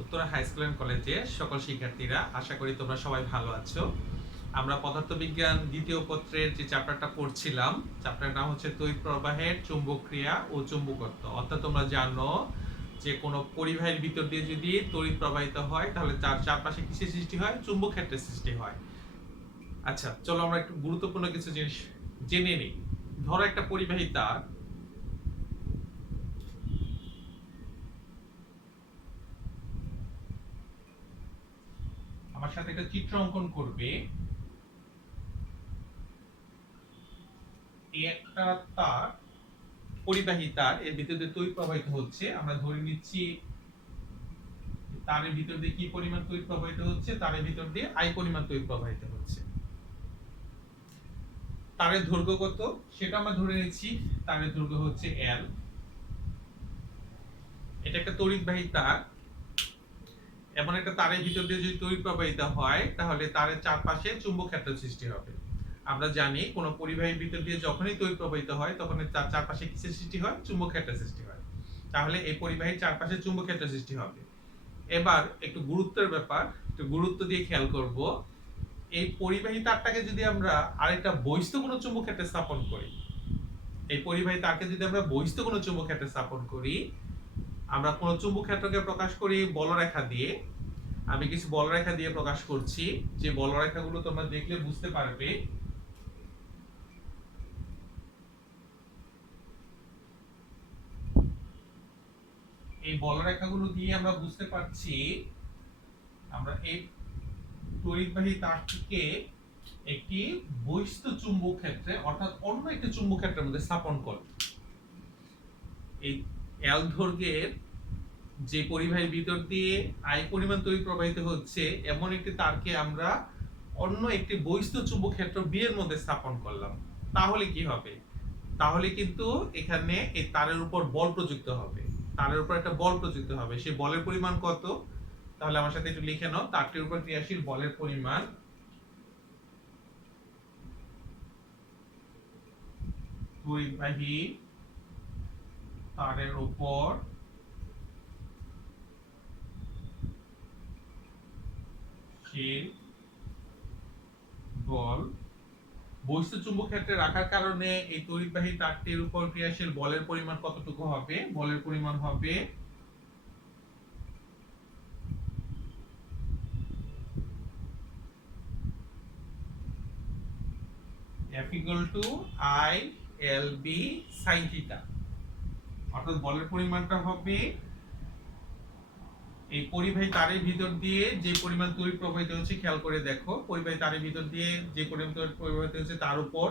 Uttara high school and কলেজে সকল শিক্ষার্থীরা, আশা করি তোমরা সবাই ভালো আছো। আমরা পদার্থবিজ্ঞান দ্বিতীয় পত্রের যে চ্যাপ্টারটা পড়ছিলাম, চ্যাপ্টারটার নাম হচ্ছে তড়িৎ প্রবাহের চুম্বক ক্রিয়া ও চুম্বকত্ব। অর্থাৎ তোমরা জানো যে কোনো পরিবাহীর ভিতর দিয়ে যদি তড়িৎ প্রবাহিত হয় তাহলে তার চারপাশে কিসের সৃষ্টি হয়? চুম্বক ক্ষেত্রের সৃষ্টি হয়। আচ্ছা, চলো আমরা একটু গুরুত্বপূর্ণ কিছু জিনিস জেনে নিই। ধরো একটা পরিবাহী তার, আমার সাথে একটা চিত্র অঙ্কন করবে। এই একটা তার, পরিবাহী তার, এর ভিতর দিয়ে তড়িৎ প্রবাহিত হচ্ছে। আমরা ধরে নিচ্ছি তারের ভিতর দিয়ে কি পরিমাণ তড়িৎ প্রবাহিত হচ্ছে? তারের ভিতর দিয়ে আই পরিমাণ তড়িৎ প্রবাহিত হচ্ছে। তারের দৈর্ঘ্য কত সেটা আমরা ধরে নিচ্ছি। তারের দৈর্ঘ্য হচ্ছে এল। এটা একটা তড়িৎবাহী তার। এমন একটা তারের ভিতর দিয়ে যদি তড়িৎ প্রবাহিত হয় তাহলে তারের চারপাশে চুম্বক ক্ষেত্র সৃষ্টি হবে। আমরা জানি কোন পরিবাহীর ভিতর দিয়ে যখনই তড়িৎ প্রবাহিত হয় তখন তার চারপাশে কিসের সৃষ্টি হয়? চুম্বক ক্ষেত্রের সৃষ্টি হয়। তাহলে এই পরিবাহীর চারপাশে চুম্বক ক্ষেত্র সৃষ্টি হবে। এবার একটু গুরুত্বের ব্যাপার, একটু গুরুত্ব দিয়ে খেয়াল করব। এই পরিবাহী তারটাকে যদি আমরা আরেকটা বহিস্থ কোনো চুম্বক ক্ষেত্রে স্থাপন করি, এই পরিবাহী তারকে যদি আমরা বহিস্থ কোনো চুম্বক ক্ষেত্রে স্থাপন করি, আমরা কোন চুম্বক ক্ষেত্রকে প্রকাশ করি বলরেখা দিয়ে। আমি কিছু বলরেখা দিয়ে প্রকাশ করছি, যে বলরেখাগুলো তোমরা দেখলে বুঝতে পারবে। এই বলরেখাগুলো দিয়ে আমরা বুঝতে পারছি আমরা এই তড়িৎবাহী তারটিকে একটি বহিস্থ চুম্বক ক্ষেত্রে, অর্থাৎ অন্য একটি চুম্বক ক্ষেত্রের মধ্যে স্থাপন করব। এই এল দৈর্ঘ্যের যে পরিবাহীর ভিতর দিয়ে আই পরিমাণ তড়িৎ প্রবাহিত হচ্ছে এমন একটি তারকে আমরা অন্য একটি বহিস্থ চুম্বক ক্ষেত্র বি এর মধ্যে স্থাপন করলাম। তাহলে কি হবে? তাহলে কিন্তু এখানে এই তারের উপর বল প্রযুক্ত হবে। তারের উপর একটা বল প্রযুক্ত হবে। সেই বলের পরিমাণ কত? তাহলে আমার সাথে একটু লিখে নাও। তারটির উপর ক্রিয়াশীল বলের পরিমাণ পরিবাহী তারের উপর শিল বল বহিস্থ চুম্বক ক্ষেত্রে রাখার কারণে এই তড়িৎবাহী তারটির উপর ক্রিয়াশীল বলের পরিমাণ কতটুকু হবে? বলের পরিমাণ হবে F = I L B sin θ। অর্থাৎ বলের পরিমাণটা হবে এই পরিবাহী তারের ভিতর দিয়ে যে পরিমাণ তড়িৎ প্রবাহিত হচ্ছে, খেয়াল করে দেখো, পরিবাহী তারের ভিতর দিয়ে যে পরিমাণ তড়িৎ প্রবাহিত হচ্ছে তার উপর,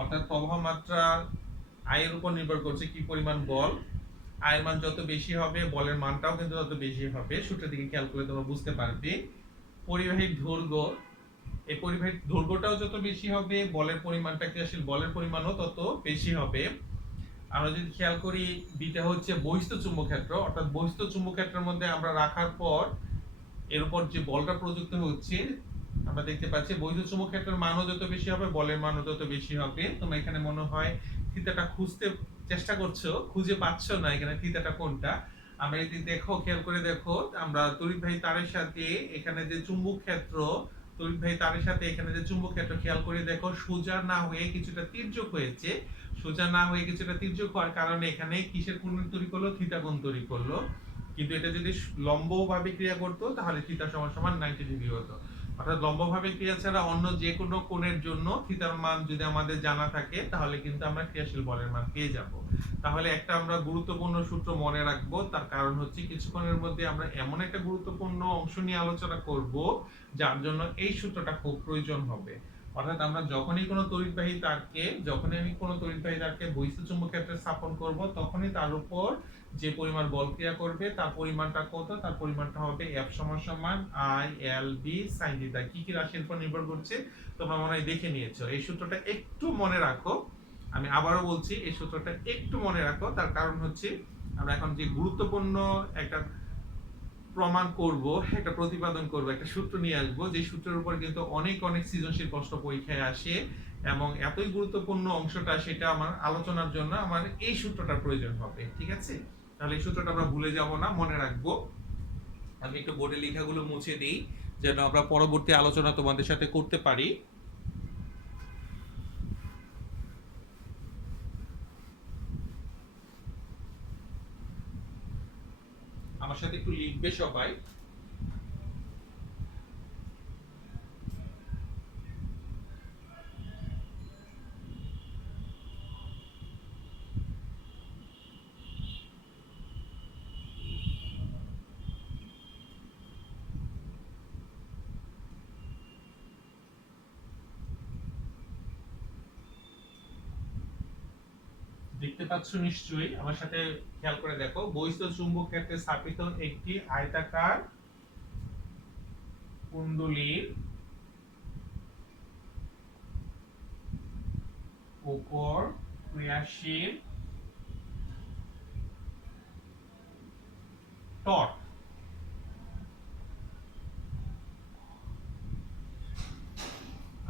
অর্থাৎ প্রবাহ মাত্রা আই এর উপর নির্ভর করছে কি পরিমাণ বল। আয়ের মান যত বেশি হবে বলের মানটাও কিন্তু তত বেশি হবে। সূত্রের দিকে খেয়াল করলে তোমরা বুঝতে পারবে। পরিবাহীর দৈর্ঘ্য, এই পরিবাহীর দৈর্ঘ্যটাও যত বেশি হবে বলের পরিমাণটা, ক্রিয়াশীল বলের পরিমাণও তত বেশি হবে। আমরা যদি খেয়াল করি বিটা হচ্ছে বহিস্থ চুম্বক ক্ষেত্র, অর্থাৎ বহিস্থ চুম্বক ক্ষেত্রের মধ্যে আমরা রাখার পর এর উপর যে বলটা প্রযুক্ত হচ্ছে, আমরা দেখতে পাচ্ছি বহিস্থ চুম্বক ক্ষেত্রের মানও যত বেশি হবে বলের মানও তত বেশি হবে। তোমরা এখানে মনে হয় থিতাটা খুঁজতে চেষ্টা করছো, খুঁজে পাচ্ছ না এখানে থিতাটা কোনটা। আমরা যদি দেখো, খেয়াল করে দেখো, আমরা তড়িৎবাহী তারের সাথে এখানে যে চুম্বক ক্ষেত্র, তড়িৎবাহী তারের সাথে এখানে যে চুম্বক ক্ষেত্র, খেয়াল করে দেখো সোজা না হয়ে কিছুটা তির্যক হয়েছে। সোজা না হয়ে কিছুটা তির্যক হওয়ার কারণে এখানে কিসের কোণ তৈরি করলো? থিতা কোণ তৈরি করলো। কিন্তু এটা যদি লম্বভাবে ক্রিয়া করতো তাহলে থিতা সমান সমান 90 ডিগ্রি হতো। অর্থাৎ লম্বভাবে ক্রিয়া ছাড়া অন্য যে কোনো কোণের জন্য থিতার মান যদি আমাদের জানা থাকে তাহলে কিন্তু আমরা ক্রিয়াশীল বলের মান পেয়ে যাব। তাহলে একটা আমরা গুরুত্বপূর্ণ সূত্র মনে রাখবো, তার কারণ হচ্ছে কিছুক্ষণের মধ্যে আমরা এমন একটা গুরুত্বপূর্ণ অংশ নিয়ে আলোচনা করব যার জন্য এই সূত্রটা খুব প্রয়োজন হবে। অর্থাৎ আমরা যখনই কোনো তড়িৎবাহী তারকে, বহিস্থ চুম্বক ক্ষেত্রে স্থাপন করব তখনই তার উপর যে পরিমাণ বল ক্রিয়া করবে তার পরিমাণটা কত? তার পরিমাণটা হবে F = I L B sin θ। কি কি রাশির উপর নির্ভর করছে তোমরা মনে হয় দেখে নিয়েছো। এই সূত্রটা একটু মনে রাখো। আমি আবারও বলছি, এই সূত্রটা একটু মনে রাখো। তার কারণ হচ্ছে আমরা এখন যে গুরুত্বপূর্ণ একটা প্রমাণ করব, একটা প্রতিপাদন করব, একটা সূত্র নিয়ে আসবো, যে সূত্রের উপর কিন্তু অনেক অনেক সৃজনশীল প্রশ্ন পরীক্ষায় আসে এবং এতই গুরুত্বপূর্ণ অংশটা, সেটা আমার আলোচনার জন্য আমার এই সূত্রটার প্রয়োজন হবে। ঠিক আছে? তাহলে এই সূত্রটা আমরা ভুলে যাব না, মনে রাখবো। আমি একটু বোর্ডে লেখাগুলো মুছে দিই যেন আমরা পরবর্তী আলোচনা তোমাদের সাথে করতে পারি। আমার সাথে একটু লিখবে সবাই। দেখতে পাচ্ছ নিশ্চয়ই, আমার সাথে খেয়াল করে দেখো। বৈদ্যুত চুম্বক ক্ষেত্রে স্থাপিত একটি আয়তাকার কুণ্ডলীর উপর ক্রিয়াশীল টর্ক।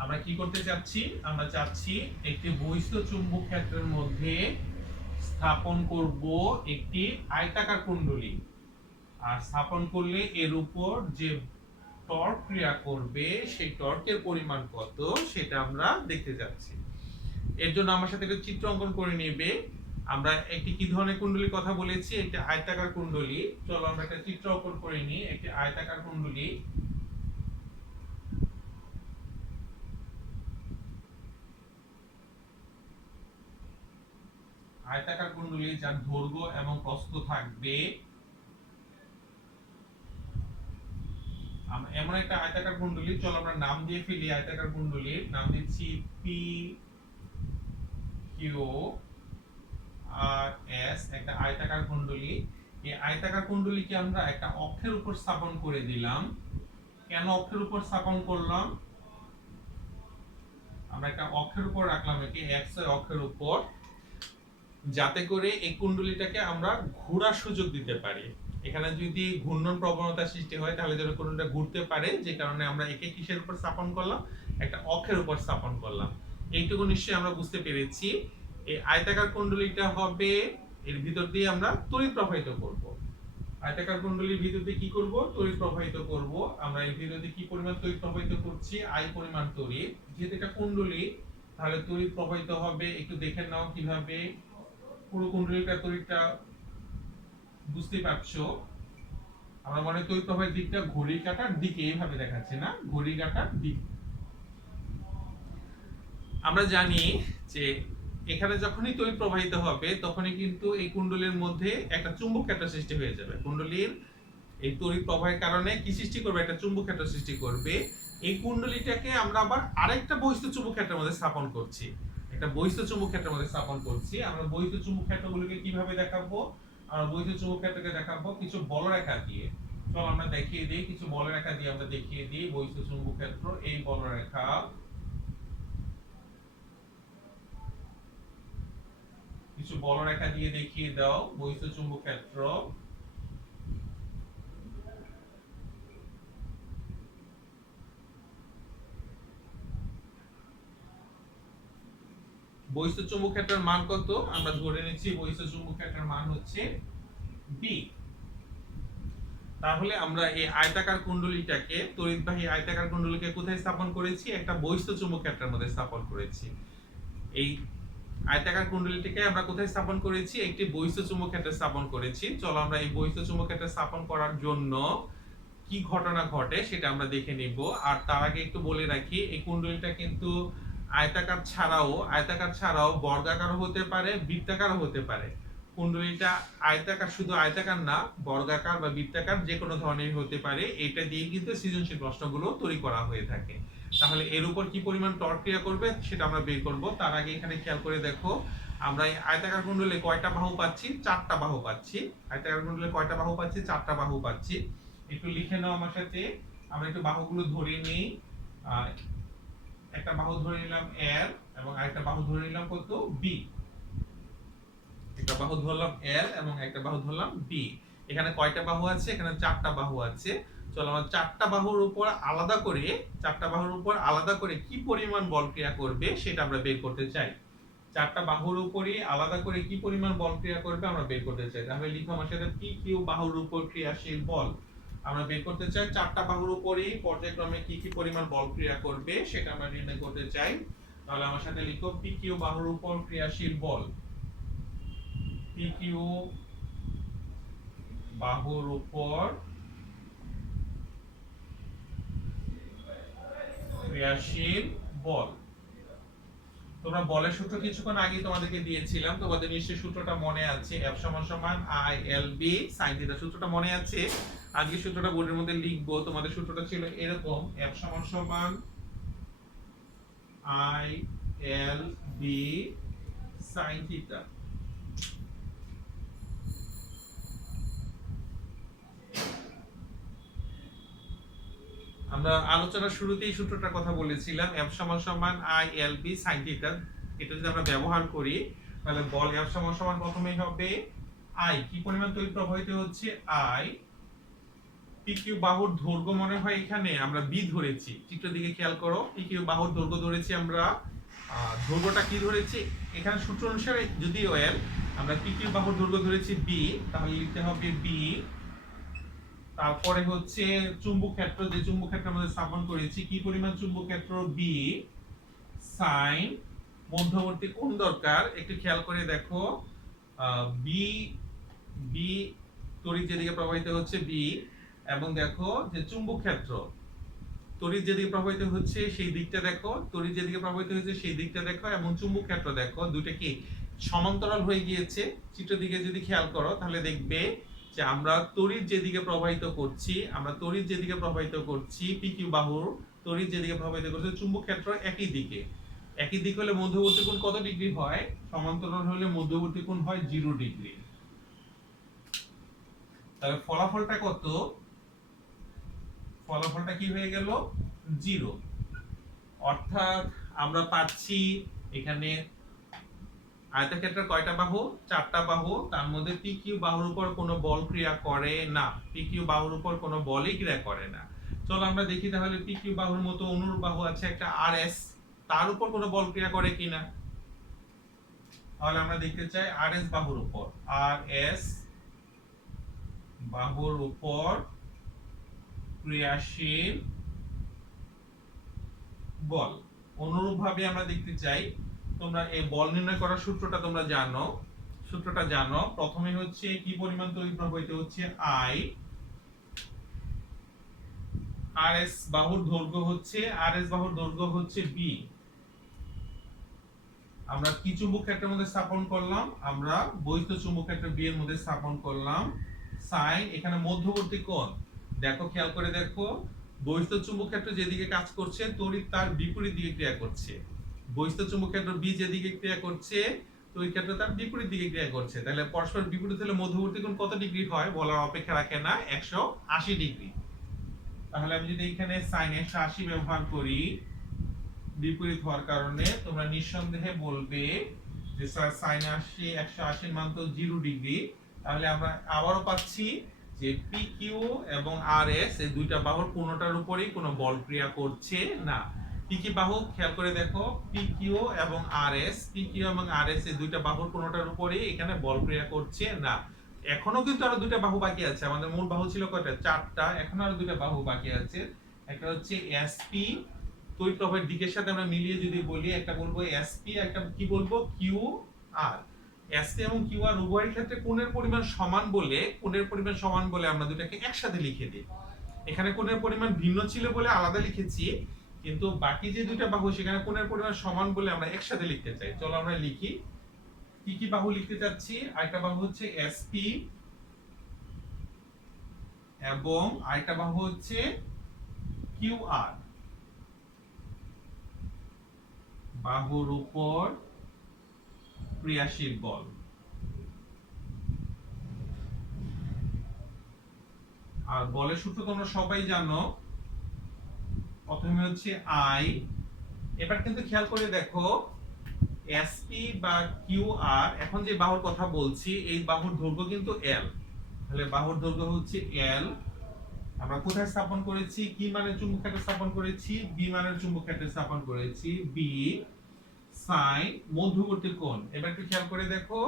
আমরা কি করতে চাচ্ছি? আমরা চাচ্ছি একটি বৈদ্যুত চুম্বক ক্ষেত্রের মধ্যে স্থাপন করব একটি আয়তাকার কুণ্ডলী। আর স্থাপন করলে এর উপর যে টর্ক ক্রিয়া করবে সেই টর্কের পরিমাণ কত সেটা আমরা দেখতে যাচ্ছি। এর জন্য আমার সাথে একটা চিত্র অঙ্কন করে নেবে। আমরা একটি কি ধরনের কুণ্ডলীর কথা বলেছি? একটি আয়তাকার কুণ্ডলী। চলো আমরা একটা চিত্র অঙ্কন করে নিই। একটি আয়তাকার কুণ্ডলী। আয়তাকার কুণ্ডলী যার দৈর্ঘ্য এবং প্রস্থ থাকবে এমন একটা আয়তাকার কুণ্ডলী। চলো আমরা নাম দিয়ে ফেলি। আয়তাকার কুণ্ডলীর নাম দিচ্ছি পি কিউ আর এস। একটা আয়তাকার কুণ্ডলী। এই আয়তাকার কুণ্ডলীকে আমরা একটা অক্ষের উপর স্থাপন করে দিলাম। কেন অক্ষের উপর স্থাপন করলাম? আমরা একটা অক্ষের উপর রাখলাম, একে এক্স অক্ষের উপর, যাতে করে এই কুণ্ডলীটাকে আমরা ঘোরার সুযোগ দিতে পারি। এখানে যদি ঘূর্ণন প্রবণতা সৃষ্টি হয় তাহলে যেন কুণ্ডলীটা ঘুরতে পারে, যে কারণে আমরা একে কিসের উপর স্থাপন করলাম? একটা অক্ষের উপর স্থাপন করলাম। এইটুকু নিশ্চয়ই আমরা বুঝতে পেরেছি। এই আয়তাকার কুণ্ডলীটা হবে, এর ভিতর দিয়ে আমরা তড়িৎ প্রবাহিত করব। আয়তাকার কুণ্ডলীর ভিতর দিয়ে কি করব? তড়িৎ প্রবাহিত করব। আমরা এর ভিতর দিয়ে কি পরিমাণ তড়িৎ প্রবাহিত করছি? আই পরিমাণ তড়িৎ। যেহেতু এটা কুণ্ডলী, তাহলে তড়িৎ প্রবাহিত হবে, একটু দেখে নাও কিভাবে। পুরো কুণ্ডলীটার তড়িৎটা বুঝতে পারছো। আমরা মনে তড়িৎ প্রবাহের দিকটা ঘড়ির কাঁটার দিকে এইভাবে দেখাচ্ছি না, ঘড়ির কাঁটার দিক। আমরা জানি যে এখানে যখনই তড়িৎ প্রবাহিত হবে তখনই কিন্তু এই কুণ্ডলীর মধ্যে একটা চুম্বক ক্ষেত্র সৃষ্টি হয়ে যাবে। কুণ্ডলীর এই তড়িৎ প্রবাহের কারণে কি সৃষ্টি করবে? একটা চুম্বক ক্ষেত্র সৃষ্টি করবে। এই কুণ্ডলীটাকে আমরা আবার আরেকটা বৈদ্যুত চুম্বক ক্ষেত্রের মধ্যে স্থাপন করছি। একটা বৈদ্যুত চুম্বক ক্ষেত্রের মধ্যে স্থাপন করছি। আমরা বৈদ্যুত চুম্বক ক্ষেত্রগুলোকে কিভাবে দেখাবো? আমরা বৈদ্যুত চুম্বক ক্ষেত্রকে দেখাবো কিছু বলরেখা দিয়ে। চলো আমরা দেখিয়ে দিই, কিছু বলরেখা দিয়ে আমরা দেখিয়ে দিই বৈদ্যুত চুম্বক ক্ষেত্র। এই বলরেখা, কিছু বলরেখা দিয়ে দেখিয়ে দাও বৈদ্যুত চুম্বক ক্ষেত্র। বৈদ্যুত চুম্বক ক্ষেত্রের মান কত? আমরা ধরে নিচ্ছি বৈদ্যুত চুম্বক ক্ষেত্রের মান হচ্ছে বি। তাহলে আমরা এই আয়তাকার কুণ্ডলীটাকে, তড়িৎবাহী আয়তাকার কুণ্ডলীকে কোথায় স্থাপন করেছি? একটা বৈদ্যুত চুম্বক ক্ষেত্রের মধ্যে স্থাপন করেছি। এই আয়তাকার কুণ্ডলীটিকে আমরা কোথায় স্থাপন করেছি? একটি বৈদ্যুত চুম্বক ক্ষেত্রে স্থাপন করেছি। চলো আমরা এই বৈদ্যুত চুম্বক ক্ষেত্রে স্থাপন করার জন্য কি ঘটনা ঘটে সেটা আমরা দেখে নিব। আর তার আগে একটু বলে রাখি, এই কুণ্ডলীটা কিন্তু আয়তাকার ছাড়াও বর্গাকারও হতে পারে, বৃত্তাকারও হতে পারে। কুণ্ডলীটা আয়তাকার, শুধু আয়তাকার না, বর্গাকার বা বৃত্তাকার যে কোনো ধরনের হতে পারে। এটা দিয়ে কিন্তু সৃজনশীল প্রশ্নগুলো তৈরি করা হয়ে থাকে। তাহলে এর উপর কি পরিমাণ টর্ক ক্রিয়া করবে সেটা আমরা বের করব। তার আগে এখানে খেয়াল করে দেখো, আমরা এই আয়তাকার কুণ্ডলে কয়টা বাহু পাচ্ছি? 4টা বাহু পাচ্ছি। আয়তাকার কুণ্ডলে কয়টা বাহু পাচ্ছি? 4টা বাহু পাচ্ছি। একটু লিখে নাও আমার সাথে। আমরা একটু বাহুগুলো ধরে নিই। একটা বাহু ধরে নিলাম এল এবং আরেকটা বাহু ধরে নিলাম কত? বি। একটা বাহু ধরলাম এল এবং একটা বাহু ধরলাম বি। এখানে কয়টা বাহু আছে? এখানে 4টা বাহু আছে। চলো আমরা 4টা বাহুর উপর আলাদা করে কি পরিমাণ বল ক্রিয়া করবে সেটা আমরা বের করতে চাই। 4টা বাহুর উপরই আলাদা করে কি পরিমাণ বল ক্রিয়া করবে আমরা বের করতে চাই। তাহলে লিখো আমার সাথে, পি কিউ বাহুর উপর ক্রিয়াশীল বল। আমরা বের করতে চাই চারটা বাহুর উপরই পর্যায়ক্রমে কি কি পরিমাণ বল ক্রিয়া করবে সেটা আমরা নির্ণয় করতে চাই। তাহলে আমার সাথে লিখো পি কিউ বাহুর উপর ক্রিয়াশীল বল, পি কিউ বাহুর উপর ক্রিয়াশীল বল। তোমরা বলের সূত্র কিছুক্ষণ আগে তোমাদেরকে দিয়েছিলাম, তোমাদের নিশ্চয়ই সূত্রটা মনে আছে, F সমান সমান I L B sin theta. সূত্রটা মনে আছে? আজকে সূত্রটা বোর্ডের মধ্যে লিখবো। তোমাদের সূত্রটা ছিল এরকম, F সমান সমান I L B sin theta. আমরা আলোচনার শুরুতেই সূত্রটার কথা বলেছিলাম, F সমান সমান I L B sin theta. এটা যদি আমরা ব্যবহার করি তাহলে বল F সমান সমান প্রথমেই হবে I, কি পরিমাণ তড়িৎ প্রবাহিত হচ্ছে I। PQ বাহুর দৈর্ঘ্য মনে হয় এখানে আমরা B ধরেছি, চিত্র দিকে খেয়াল করো, PQ বাহুর দৈর্ঘ্য ধরেছি আমরা, দৈর্ঘ্যটা কি ধরেছি এখানে সূত্র অনুসারে যদি L, আমরা PQ বাহুর দৈর্ঘ্য ধরেছি B, তাহলে লিখতে হবে B। তারপরে হচ্ছে চুম্বক ক্ষেত্র, যে চুম্বক ক্ষেত্রের মধ্যে স্থাপন করেছি, কি পরিমাণ চুম্বক ক্ষেত্র B sin মধ্যবর্তী কোণ দরকার একটু খেয়াল করে দেখো, বি বি তড়িৎ যেদিকে প্রবাহিত হচ্ছে B, এবং দেখো যে চুম্বক ক্ষেত্র তড়িৎ যেদিকে প্রবাহিত হচ্ছে সেই দিকটা দেখো, তড়িৎ যেদিকে প্রবাহিত হচ্ছে সেই দিকটা দেখো, এবং চুম্বক ক্ষেত্র দেখো, দুটো কি সমান্তরাল হয়ে গিয়েছে। চিত্র দিকে যদি খেয়াল করো তাহলে দেখবে যে আমরা তড়িৎ যেদিকে প্রবাহিত করছি, আমরা তড়িৎ যেদিকে প্রবাহিত করছি PQ বাহুর তড়িৎ যেদিকে প্রবাহিত করছে চুম্বক ক্ষেত্র একই দিকে। একই দিক হলে মধ্যবর্তী কোণ কত ডিগ্রি হয়? সমান্তরাল হলে মধ্যবর্তী কোণ হয় 0 ডিগ্রি। তাহলে ফলাফলটা কত? ফলাফলটা কি হয়ে গেল? 0। অর্থাৎ আমরা পাচ্ছি এখানে আয়তক্ষেত্রের কয়টা বাহু? 4টা বাহু, তার মধ্যে PQ বাহুর উপর কোনো বল ক্রিয়া করে না, PQ বাহুর উপর কোনো বলই ক্রিয়া করে না। চলো আমরা দেখি তাহলে PQ বাহুর মতো অনুরূপ বাহু আছে একটা RS, তার উপর কোনো বল ক্রিয়া করে কিনা। তাহলে আমরা দেখতে চাই RS বাহুর উপর, RS বাহুর উপর ক্রিয়াশীল বল। অনুরূপভাবে আমরা দেখতে চাই, তোমরা এই বল নির্ণয় করার সূত্রটা তোমরা জানো, সূত্রটা জানো, প্রথমে হচ্ছে কি পরিমাণ তড়িৎ প্রবাহিত হচ্ছে I, RS বাহুর দৈর্ঘ্য হচ্ছে, RS বাহুর দৈর্ঘ্য হচ্ছে B। আমরা কি চুম্বক ক্ষেত্রের মধ্যে স্থাপন করলাম? আমরা বহিঃস্থ চুম্বক ক্ষেত্র B এর মধ্যে স্থাপন করলাম sin, এখানে মধ্যবর্তী কোণ দেখো, খেয়াল করে দেখো, বহিঃস্থ চুম্বক ক্ষেত্র যেদিকে কাজ করছে তড়িৎ তার বিপরীত দিকে ক্রিয়া করছে। বহিঃস্থ চুম্বক ক্ষেত্র B যেদিকে ক্রিয়া করছে তড়িৎ ক্ষেত্র তার বিপরীত দিকে ক্রিয়া করছে। তাহলে পরস্পর বিপরীত হলে মধ্যবর্তী কোণ কত ডিগ্রি হয় বলার অপেক্ষা রাখে না, 180 ডিগ্রি। তাহলে আমি যদি এখানে sin 180 ব্যবহার করি বিপরীত হওয়ার কারণে, তোমরা নিঃসন্দেহে বলবে যে স্যার sin 180 এর মান তো 0 ডিগ্রি। তাহলে আমরা আবারও পাচ্ছি যে PQ এবং RS এই দুইটা বাহুর কোনটার উপরেই কোনো বল ক্রিয়া করছে না। কি কি বাহু খেয়াল করে দেখো, PQ এবং RS, PQ এবং RS এই দুইটা বাহুর কোনটার উপরেই এখানে বল ক্রিয়া করছে না। এখনো কিন্তু আরো দুইটা বাহু বাকি আছে, আমাদের মূল বাহু ছিল কয়টা? 4টা, এখনো আরো দুইটা বাহু বাকি আছে। একটা হচ্ছে SP, তড়িৎ প্রবাহের দিকের সাথে আমরা মিলিয়ে যদি বলি, একটা বলবো SP, একটা কি বলবো QR। SP এবং QR উভয়ের ক্ষেত্রে কোণের পরিমাণ সমান বলে, কোণের পরিমাণ সমান বলে আমরা দুটাকে একসাথে লিখে দিই। এখানে কোণের পরিমাণ ভিন্ন ছিল বলে আলাদা লিখেছি, কিন্তু বাকি যে দুইটা বাহু সেখানে কোণের পরিমাণ সমান বলে আমরা একসাথে লিখতে চাই। চলো আমরা লিখি, কি কি বাহু লিখতে চাচ্ছি। আরেকটা বাহু হচ্ছে SP এবং আরেকটা বাহু হচ্ছে QR, বাহুর উপর ক্রিয়াশীল বল। আর বলের সূত্র তোমরা সবাই জানো, প্রথমে হচ্ছে I। এবার কিন্তু খেয়াল করে দেখো, SP বা QR, এখন যে বাহুর কথা বলছি এই বাহুর দৈর্ঘ্য কিন্তু L। তাহলে বাহুর দৈর্ঘ্য হচ্ছে L। আমরা কোথায় স্থাপন করেছি? কি মানের চুম্বক ক্ষেত্রে স্থাপন করেছি? B মানের চুম্বক ক্ষেত্রে স্থাপন করেছি। B sin মধ্যবর্তী কোণ। এবার একটু খেয়াল করে দেখো,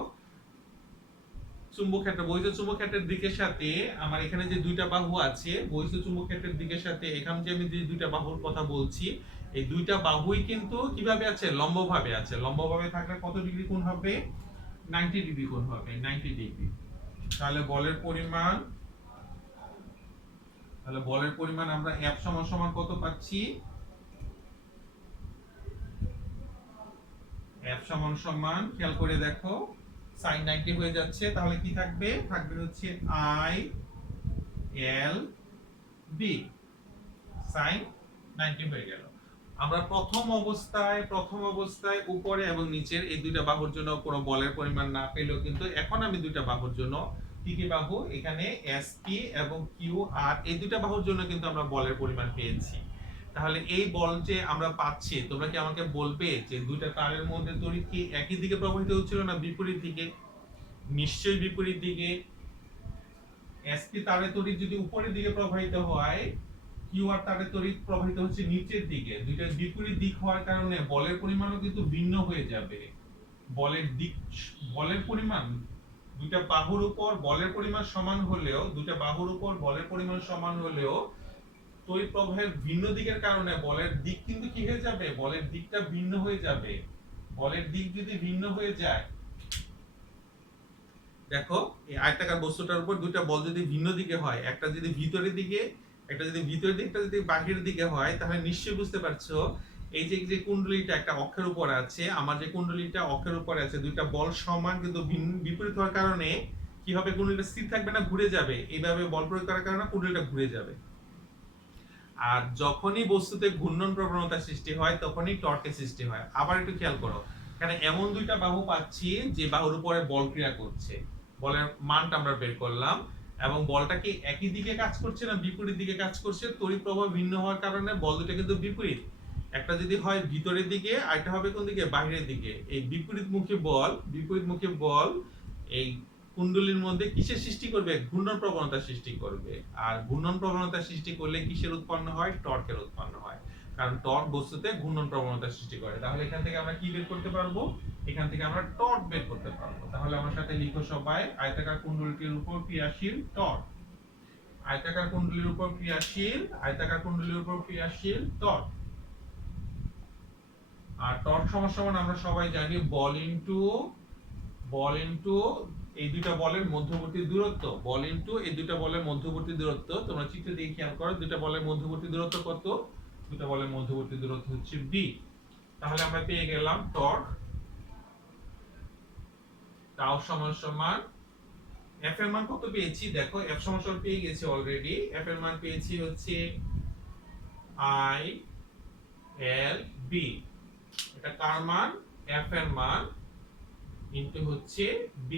চুম্বক ক্ষেত্র, বহিঃস্থ চুম্বক ক্ষেত্রের দিকের সাথে আমার এখানে যে দুইটা বাহু আছে, বহিঃস্থ চুম্বক ক্ষেত্রের দিকের সাথে এখানে যে আমি যে দুইটা বাহুর কথা বলছি, এই দুইটা বাহুই কিন্তু কিভাবে আছে, লম্বভাবে আছে। লম্বভাবে থাকলে কত ডিগ্রি কোণ হবে, 90 ডিগ্রি কোণ হবে, 90 ডিগ্রি। তাহলে বলের পরিমাণ আমরা F সমান সমান কত পাচ্ছি, F সমান সমান খেয়াল করে দেখো sin 90 হয়ে যাচ্ছে, তাহলে কি থাকবে, থাকবে হচ্ছে I L B sin 90 হয়ে গেল। আমরা প্রথম অবস্থায় উপরে এবং নিচের এই দুইটা বাহুর জন্য কোনো বলের পরিমাণ না পেলেও কিন্তু এখন আমি দুইটা বাহুর জন্য, কি কি বাহু, এখানে SP এবং QR, এই দুইটা বাহুর জন্য কিন্তু আমরা বলের পরিমাণ পেয়েছি। তাহলে এই বল যে আমরা পাচ্ছি, তোমরা কি আমাকে বলবে যে দুইটা তারের মধ্যে তড়িৎ কি একই দিকে প্রবাহিত হচ্ছিল না বিপরীত দিকে? নিশ্চয়ই বিপরীত দিকে। SP তারের তড়িৎ যদি উপরের দিকে প্রবাহিত হয়, QR তারের তড়িৎ প্রবাহিত হচ্ছে নিচের দিকে। দুইটা বিপরীত দিক হওয়ার কারণে বলের পরিমাণও কিন্তু ভিন্ন হয়ে যাবে। বলের পরিমাণ দুইটা বাহুর উপর বলের পরিমাণ সমান হলেও, তড়িৎ প্রবাহের ভিন্ন দিকের কারণে বলের দিক কিন্তু কি হয়ে যাবে, বলের দিকটা ভিন্ন হয়ে যাবে। বলের দিক যদি ভিন্ন হয়ে যায়, দেখো এই আয়তাকার বস্তুটার উপর দুইটা বল যদি ভিন্ন দিকে হয়, একটা যদি ভিতরের দিকে, একটা যদি বাহিরের দিকে হয়, তাহলে নিশ্চয়ই বুঝতে পারছো এই যে কুণ্ডলীটা একটা অক্ষের উপরে আছে, আমার যে কুণ্ডলীটা অক্ষের উপরে আছে, দুইটা বল সমান কিন্তু বিপরীত হওয়ার কারণে কি হবে, কুণ্ডলীটা স্থির থাকবে না, ঘুরে যাবে। এইভাবে বল প্রয়োগ করার কারণে কুণ্ডলীটা ঘুরে যাবে। আর যখনই বস্তুতে ঘূর্ণন প্রবণতা সৃষ্টি হয়, তখনই টর্কের সৃষ্টি হয়। আবার একটু খেয়াল করো, এখানে এমন দুইটা বাহু পাচ্ছি যে বাহুর উপরে বল ক্রিয়া করছে, বলের মানটা আমরা বের করলাম, এবং বলটা কি একই দিকে কাজ করছে না বিপরীত দিকে কাজ করছে? তড়িৎ প্রবাহ ভিন্ন হওয়ার কারণে বল দুটো কিন্তু বিপরীত। একটা যদি হয় ভিতরের দিকে, আরেকটা হবে কোন দিকে, বাহিরের দিকে। এই বিপরীতমুখী বল এই কুণ্ডলীর মধ্যে কিসের সৃষ্টি করবে, ঘূর্ণন প্রবণতা সৃষ্টি করবে। আর ঘূর্ণন প্রবণতা সৃষ্টি করলে কিসের উৎপন্ন হয়, টর্কের উৎপন্ন হয়, কারণ টর্ক বস্তুতে ঘূর্ণন প্রবণতা সৃষ্টি করে। তাহলে এখান থেকে আমরা কি বের করতে পারবো, এখান থেকে আমরা টর্ক বের করতে পারবো। তাহলে আমার সাথে লিখো সবাই, আয়তাকার কুণ্ডলীটির উপর ক্রিয়াশীল টর্ক। আয়তাকার কুণ্ডলীর উপর ক্রিয়াশীল টর্ক। আর টর্ক সমান আমরা সবাই জানি বল ইনটু এই দুইটা বলের মধ্যবর্তী দূরত্ব, তোমরা চিত্র দিয়ে খেয়াল করো, দুইটা বলের মধ্যবর্তী দূরত্ব কত, দুইটা বলের মধ্যবর্তী দূরত্ব হচ্ছে b। তাহলে আমরা পেয়ে গেলাম টর্ক টাউ সমান সমান, f এর মান কত পেয়েছি, দেখো f সমান সমান পেয়ে গেছি অলরেডি। f এর মান পেয়েছি হচ্ছে I L B, এটা কার মান, f এর মান ইনটু হচ্ছে b।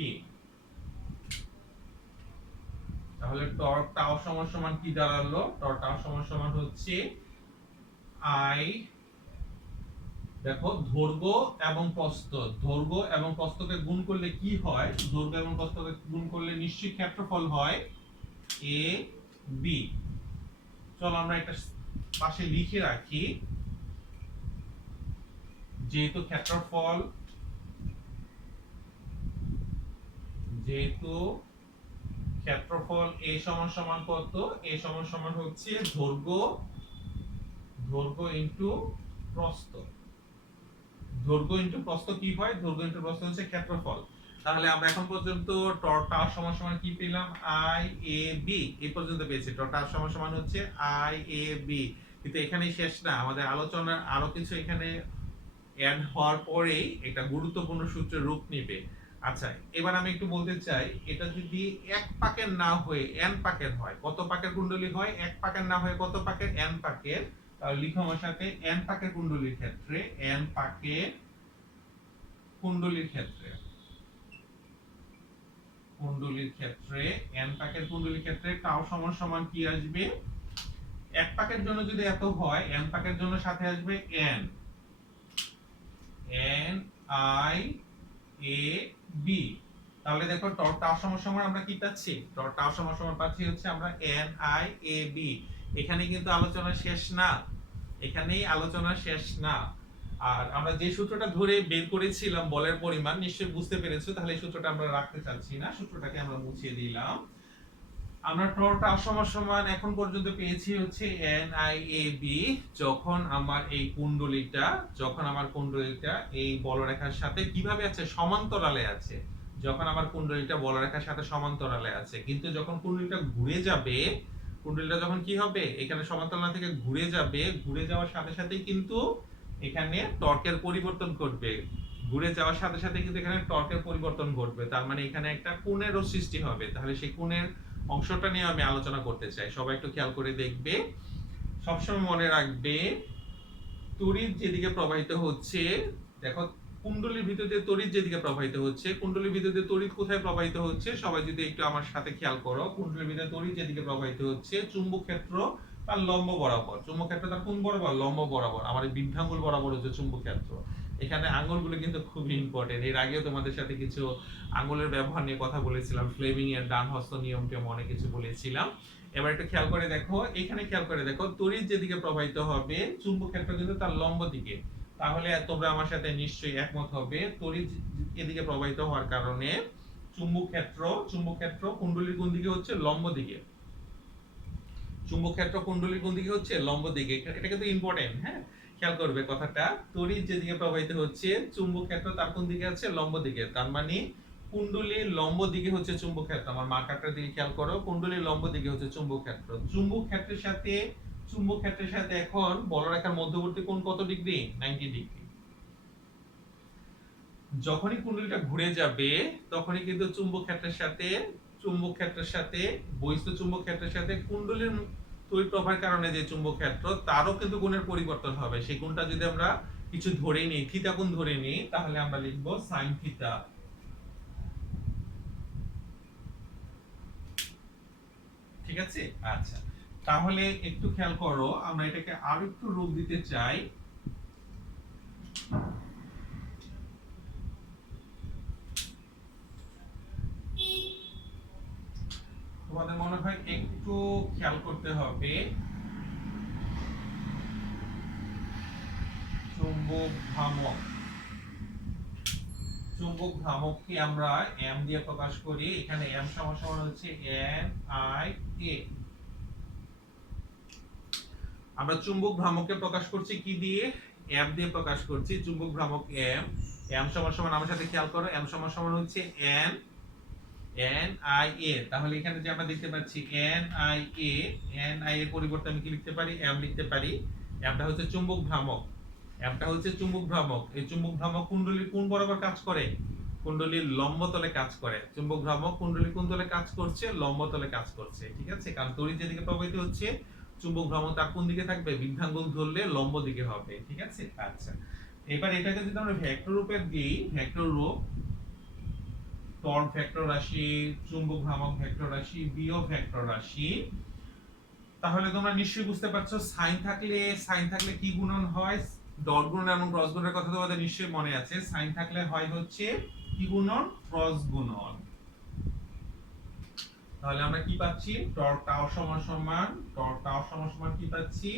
তাহলে টর্ক টাও সমান সমান কি দাঁড়ালো, টর্ক টাও সমান সমান হচ্ছে I, দেখো দৈর্ঘ্য এবং প্রস্থকে গুণ করলে কি হয়, দৈর্ঘ্য এবং প্রস্থকে গুণ করলে নিশ্চয়ই ক্ষেত্রফল হয় a b। চলো আমরা এটা পাশে লিখে রাখি, যেহেতু ক্ষেত্রফল a সমান সমান কত, a সমান সমান হচ্ছে দৈর্ঘ্য ইনটু প্রস্থ। দৈর্ঘ্য ইনটু প্রস্থ কি হয়, দৈর্ঘ্য ইনটু প্রস্থ হচ্ছে ক্ষেত্রফল। তাহলে আমরা এখন পর্যন্ত টর্ক টাও সমান সমান কি পেলাম, I A B, এই পর্যন্ত পেয়েছি। টর্ক টাও সমান সমান হচ্ছে I A B। কিন্তু এখানেই শেষ না, আমাদের আলোচনার আরো কিছু এখানে অ্যাড হওয়ার পরেই এটা গুরুত্বপূর্ণ সূত্রের রূপ নেবে। আচ্ছা, এবার আমি একটু বলতে চাই, এটা যদি এক পাকের না হয়ে n পাকের হয়, কত পাকের কুণ্ডলী হয়, এক পাকের না হয়ে কত পাকের, n পাকের। তাহলে লিখো আমার সাথে, n পাকের কুণ্ডলীর ক্ষেত্রে টাও সমান সমান কি আসবে, এক পাকের জন্য যদি এত হয়, n পাকের জন্য সাথে আসবে n I A B। তাহলে দেখো টর্ক টাও সমান সমান আমরা কি পাচ্ছি, টর্ক টাও সমান সমান পাচ্ছি হচ্ছে আমরা n I A B। এখানে কিন্তু আলোচনা শেষ না, আর আমরা যে সূত্রটা ধরে বের করেছিলাম বলের পরিমাণ, নিশ্চয়ই বুঝতে পেরেছো, তাহলে এই সূত্রটা আমরা রাখতে চাচ্ছি না, সূত্রটাকে আমরা মুছিয়ে দিলাম। আমরা টর্ক সমান এখন পর্যন্ত পেয়েছি হচ্ছে NIAB, যখন আমার কুণ্ডলীটা এই বলরেখার সাথে কিভাবে আছে, সমান্তরালে আছে। যখন আমার কুণ্ডলীটা বলরেখার সাথে সমান্তরালে আছে, কিন্তু যখন কুণ্ডলীটা ঘুরে যাবে, কুণ্ডলীটা যখন কি হবে, এখানে সমান্তরাল থেকে ঘুরে যাবে, ঘুরে যাওয়ার সাথে সাথেই কিন্তু এখানে টর্কের পরিবর্তন ঘটবে। ঘুরে যাওয়ার সাথে সাথে কিন্তু এখানে টর্কের পরিবর্তন ঘটবে, তার মানে এখানে একটা কোণেরও সৃষ্টি হবে। তাহলে সেই কোণের অংশটা নিয়ে আমি আলোচনা করতে চাই, সবাই একটু খেয়াল করে দেখবে। সবসময় মনে রাখবে, তড়িৎ যেদিকে প্রবাহিত হচ্ছে, দেখো কুণ্ডলীর ভিতর দিয়ে তড়িৎ যেদিকে প্রবাহিত হচ্ছে, কুণ্ডলীর ভিতর দিয়ে তড়িৎ কোথায় প্রবাহিত হচ্ছে, সবাই যদি একটু আমার সাথে খেয়াল করো, কুণ্ডলীর ভিতরে তড়িৎ যেদিকে প্রবাহিত হচ্ছে চুম্বক ক্ষেত্র তার লম্ব বরাবর, চুম্বক ক্ষেত্র তার কোন বরাবর, লম্ব বরাবর। আমার এই বৃদ্ধাঙ্গুল বরাবর হচ্ছে চুম্বক ক্ষেত্র। এখানে আঙ্গুলগুলো কিন্তু খুব ইম্পর্টেন্ট, এর আগেও তোমাদের সাথে কিছু আঙ্গুলের ব্যবহার নিয়ে কথা বলেছিলাম, ফ্লেমিং এর ডান হস্ত নিয়মটি অনেক কিছু বলেছিলাম। এবার একটু খেয়াল করে দেখো, এখানে খেয়াল করে দেখো, তড়িৎ যেদিকে প্রবাহিত হবে চুম্বক ক্ষেত্র কিন্তু তার লম্ব দিকে। তাহলে তোমরা আমার সাথে নিশ্চয়ই একমত হবে, তড়িৎ এদিকে প্রবাহিত হওয়ার কারণে চুম্বক ক্ষেত্র কুণ্ডলীর কোন দিকে হচ্ছে, লম্ব দিকে। চুম্বক ক্ষেত্র কুণ্ডলীর কোন দিকে হচ্ছে, লম্ব দিকে। এটা কিন্তু ইম্পর্টেন্ট, হ্যাঁ, খেয়াল করবে কথাটা। তড়িৎ যেদিকে প্রবাহিত হচ্ছে চুম্বক ক্ষেত্র তার কোন দিকে আছে, লম্ব দিকে। তার মানে কুণ্ডলীর লম্ব দিকে হচ্ছে চুম্বক ক্ষেত্র। আমার মার্কারটার দিকে খেয়াল করো, কুণ্ডলীর লম্ব দিকে হচ্ছে চুম্বক ক্ষেত্র। চুম্বক ক্ষেত্রের সাথে এখন বলরেখার মধ্যবর্তী কোণ কত ডিগ্রি, 90 ডিগ্রি। যখনই কুণ্ডলীটা ঘুরে যাবে তখনই কিন্তু চুম্বক ক্ষেত্রের সাথে বহিস্থ চুম্বক ক্ষেত্রের সাথে কুণ্ডলীর তড়িৎ প্রবাহের কারণে যে চুম্বক ক্ষেত্র তারও কিন্তু কোণের পরিবর্তন হবে। সেই কোণটা যদি আমরা কিছু ধরে নিই, থিটা কোণ ধরে নিই, তাহলে আমরা লিখব সাইন থিটা। ঠিক আছে, আচ্ছা, তাহলে একটু খেয়াল করো, আমরা এটাকে আরো একটু রূপ দিতে চাই। তোমাদের মনে হয় একটু খেয়াল করতে হবে, চুম্বক ভ্রামককে আমরা m দিয়ে প্রকাশ করি। এখানে m সমান সমান হচ্ছে NIA। আমরা চুম্বক ভ্রামককে প্রকাশ করছি কি দিয়ে, m দিয়ে প্রকাশ করছি। চুম্বক ভ্রামক m সমান সমান, আমার সাথে খেয়াল করো, m সমান সমান হচ্ছে NIA। তাহলে এখানে যে আমরা দেখতে পাচ্ছি NIA এর পরিবর্তে আমি কি লিখতে পারি, m লিখতে পারি। mটা হচ্ছে চুম্বক ভ্রামক, এই চুম্বক ভ্রামক কুণ্ডলীর কোণ বরাবর কাজ করে, কুণ্ডলীর লম্বতলে কাজ করে। চুম্বক ভ্রামক কুণ্ডলীর কোন তলে কাজ করছে, লম্বতলে কাজ করছে। ঠিক আছে, কারণ তড়িৎ যেদিকে প্রবাহিত হচ্ছে চুম্বক ভ্রামক তার কোন দিকে থাকবে, বৃদ্ধাঙ্গুল ধরলে লম্ব দিকে হবে। ঠিক আছে, আচ্ছা, এবার এটাকে যদি আমরা ভেক্টর রূপে দিই, ভেক্টর রূপ, টর্ক ভেক্টর রাশি, চুম্বক ভ্রামক ভেক্টর রাশি, বিয়োগ ভেক্টর রাশি, তাহলে তোমরা নিশ্চয়ই বুঝতে পারছো সাইন থাকলে কি গুণন হয়, ডট গুণন এবং ক্রস গুণনের কথা তোমাদের নিশ্চয়ই মনে আছে। সাইন থাকলে হয় হচ্ছে কি গুণন, ক্রস গুণন। তাহলে আমরা কি পাচ্ছি, টর্ক টাও সমান সমান কি পাচ্ছি,